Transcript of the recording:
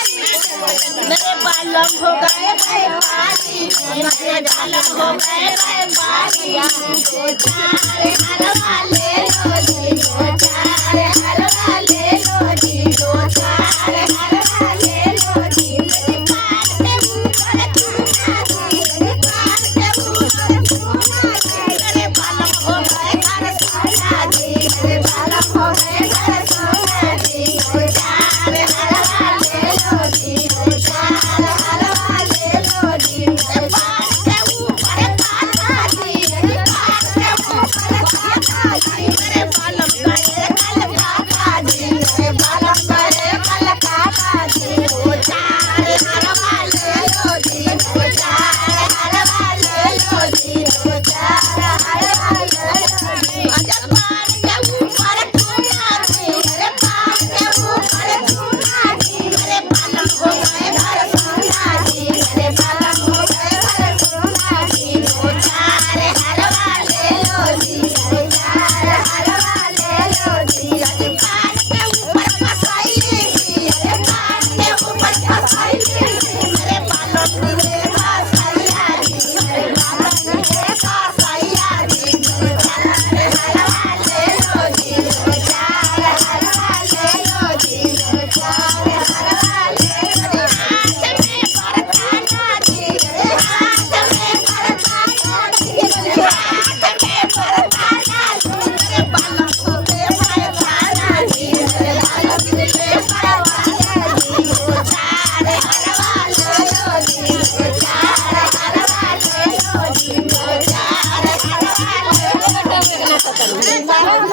मेरे बालम हो गए पानी, मेरे बालम हो गए पानी। दो चार हरवा ले लो जी, दो चार हरवा ले लो जी, दो चार हरवा ले लो जी। मेरे पार के ऊपर चूना जी, मेरे पार के ऊपर चूना जी। मेरे बालम हो गए घर सोना जी, मेरे बालम हो गए घर सोना जी। दो चार हरवा ले लो जी, दो चार हरवा ले लो जी। मेरे पार के ऊपर काका जी, मेरे पार के ऊपर काका जी। मेरे बालम गए कल काका जी, मेरे बालम गए कल काका जी। दो चार हरवा ले लो जी, दो चार हरवा ले लो जी, दो चार हरवा ले लो जी। अजब पार के ऊपर चूना जी, मेरे पार के ऊपर चूना जी। मेरे बालम हो गए घर सोना जी, मेरे बालम हो गए घर सोना जी। दो चार हरवा ले लो जी, दो चार हरवा ले लो जी। अरे पार के ऊपर फसाइली जी, अरे पार के ऊपर फसाइली जी। मेरे बालम दिले फसाइया जी, मेरे बालम दिले फसाइया जी। दो चार हरवा ले लो जी, दो चार हरवा ले लो जी, दो चार हरवा ले लो जी। हाथ में बरताना जी, अरे हाथ में बरताना जी, अरे हाथ में बरताना जी। मेरे बालम हो गए बरताना जी, मेरे बालम दिले बरताना जी। दो चार हरवा ले लो जी, दो चार हरवा ले लो जी, दो चार हरवा ले लो जी।